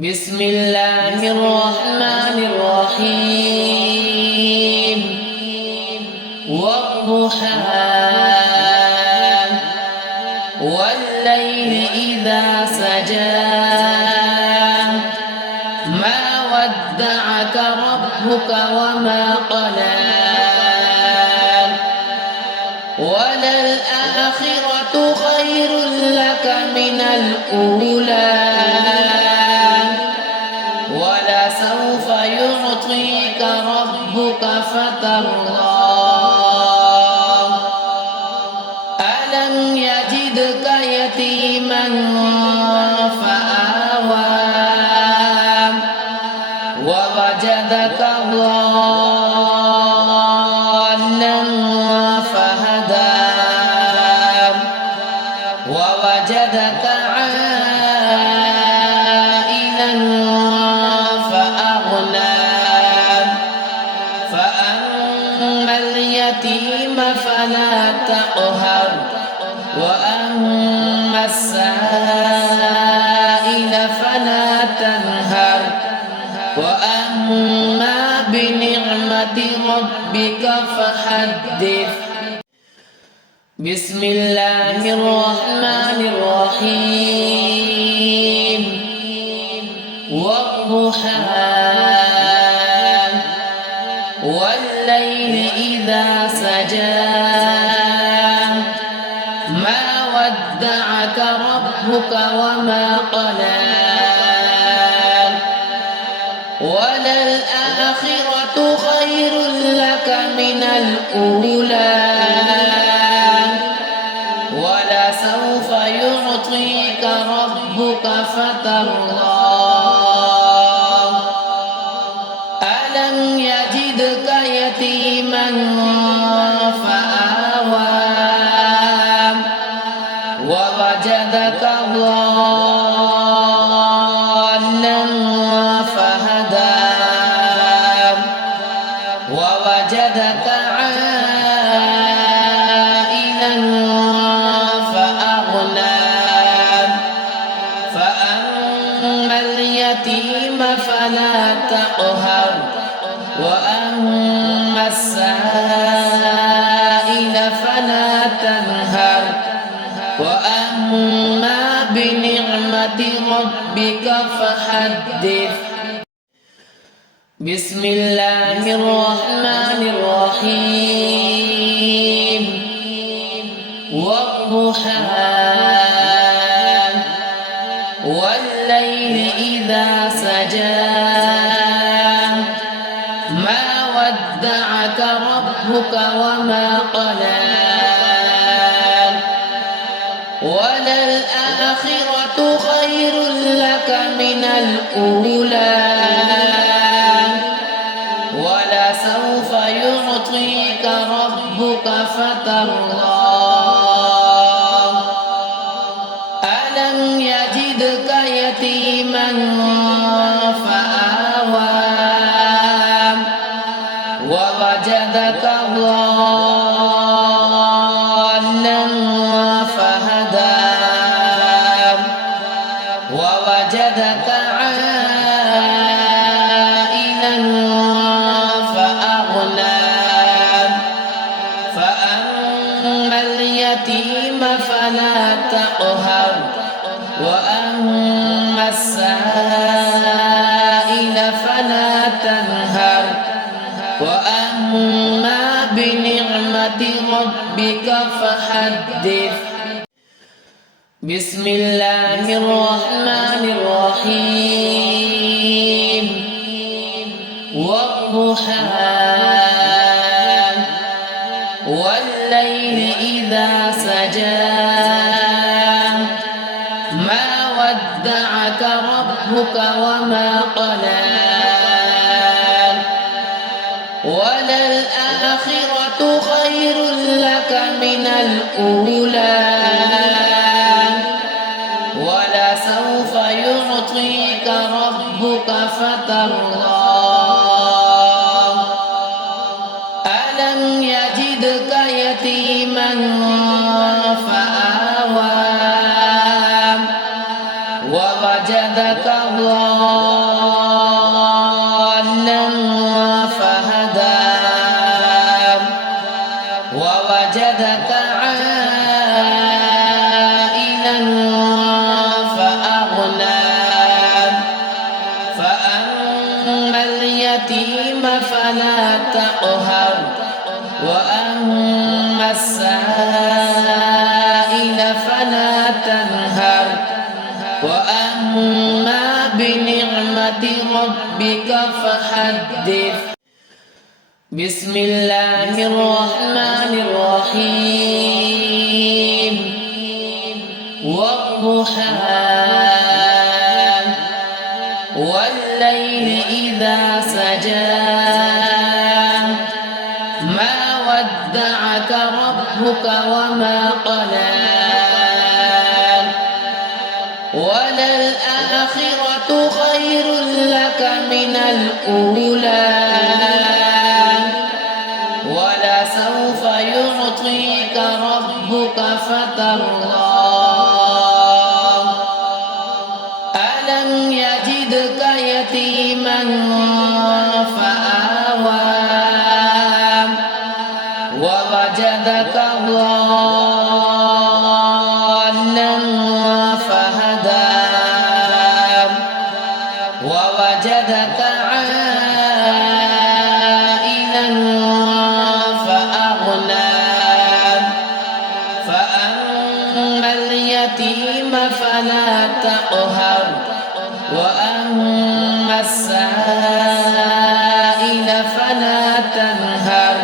بسم الله الرحمن الرحيم والضحى والليل إذا سجى ما ودعك ربك وما قلى وللآخرة خير لك من الأولى ولسوف يعطيك ربك فترضى ألم يجدك يتيما فآوى ووجدك ضالا فهدى ووجدك عائلا فأغنى فأما اليتيم فلا تقهر وأما السائل فلا تنهر وأما بنعمة ربك فحدث بسم الله الرحمن الرحيم والضحى والليل إذا سجى ما ودعك ربك وما قلى وللآخرة خير لك من الأولى ولسوف يعطيك ربك فترضى ألم يجدك يتيما فآوى ووجدك ضالا فهدى ووجدك عائلا فأغنى فأما اليتيم فلا تقهر وأما السائل فلا تنهر وأما بنعمة ربك فحدث بسم الله الرحمن الرحيم والضحى والليل إذا سجى ما ودعك ربك وما قلى وللآخرة خير لك من الأولى ولسوف يعطيك ربك فترضى ألم يجدك يتيما فآوى ووجدك ضالا فهدى ووجدك عائلا فأغنى فأما اليتيم فلا تقهر وأما السائل فلا تنهر وأما بنعمة ربك فحدث بسم الله الرحمن الرحيم والضحى والليل إذا سجى ما ودعك ربك وما قلى وللآخرة خير لك من الأولى ولسوف يعطيك ربك فترضى ألم يجدك يتيما فآوى ووجدك ووجدك ضالا فهدى ووجدك عائلا فأغنى فأما اليتيم فلا تقهر وأما السائل فلا تنهر وأما بنعمة ربك فحدث. بسم الله الرحمن الرحيم. والضحى والليل إذا سجى ما ودعك ربك وما قلى وللآخرة خير لك من الأولى ولسوف يعطيك ربك فترضى ألم يجدك يتيما فآوى ووجدك ضالا فهدى ووجدك عائلا فأغنى فأما اليتيم فلا تقهر وأما السائل فلا تنهر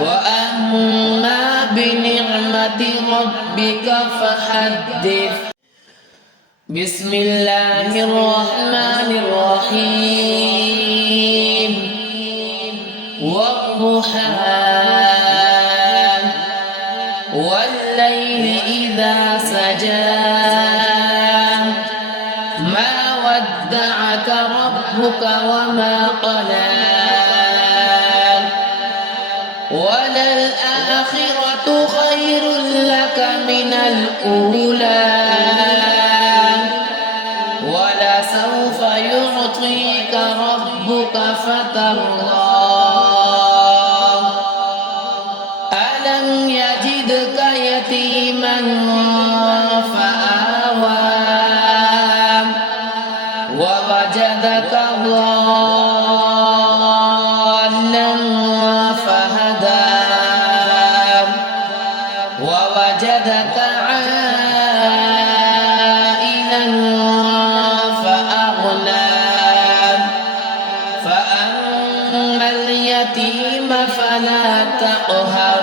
وأما بنعمة ربك فحدث. بسم الله الرحمن الرحيم. والضحى والليل إذا سجى ما ودعك ربك وما قلى وللآخرة خير لك من الأولى ولسوف يعطيك ربك فترضى ألم يجدك يتيما فآوى ووجدك ضالا فهدى ووجدك عائلا فأغنى فأما اليتيم فلا تقهر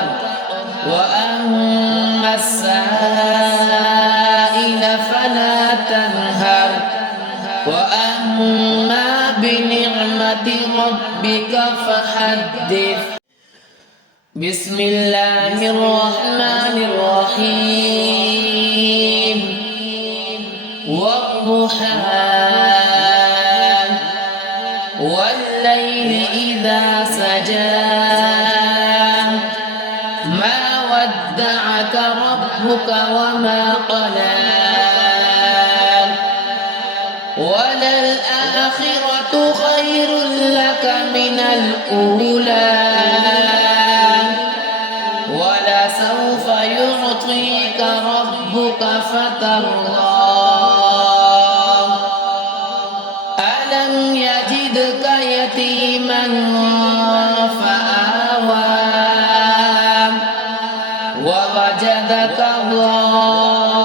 وأما السائل فلا تنهر وأما بنعمة ربك فحدث. بسم الله الرحمن الرحيم. والضحى والليل إذا سجى ما ودعك ربك وما قلى وللآخرة خير لك من الأولى ولسوف يعطيك ربك فترضى ألم يجدك يتيما فآوى ووجدك ضالا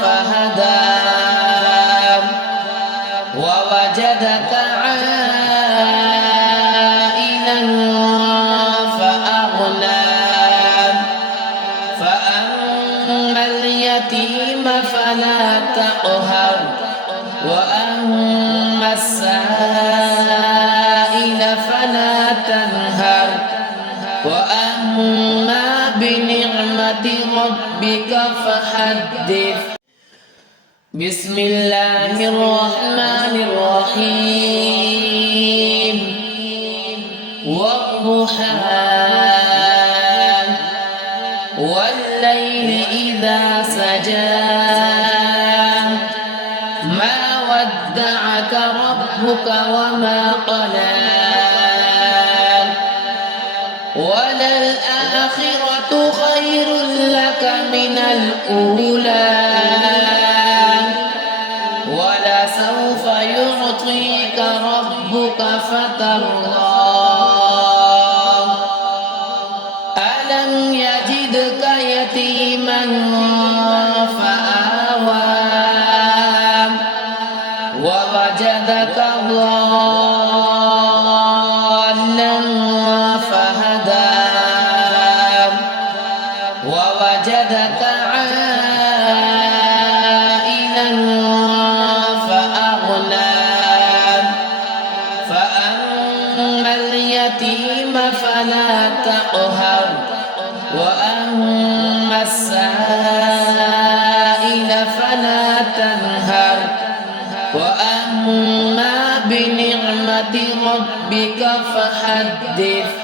فهدى ووجدك عائلا فأغنى فأما اليتيم فلا تقهر وأما السائل فلا تنهر وأما بنعمة ربك فحدث. بسم الله الرحمن الرحيم. والضحى والليل إذا سجى ودعك ربك وما قلى وللآخرة خير لك من الأولى ولسوف يعطيك ربك فترضى ألم يجدك يتيما فآوى ووجدك ضالا فهدى ووجدك عائلا فأغنى فأما اليتيم فلا تقهر وأما السائل فلا تنهر وأما بنعمة ربك فحدث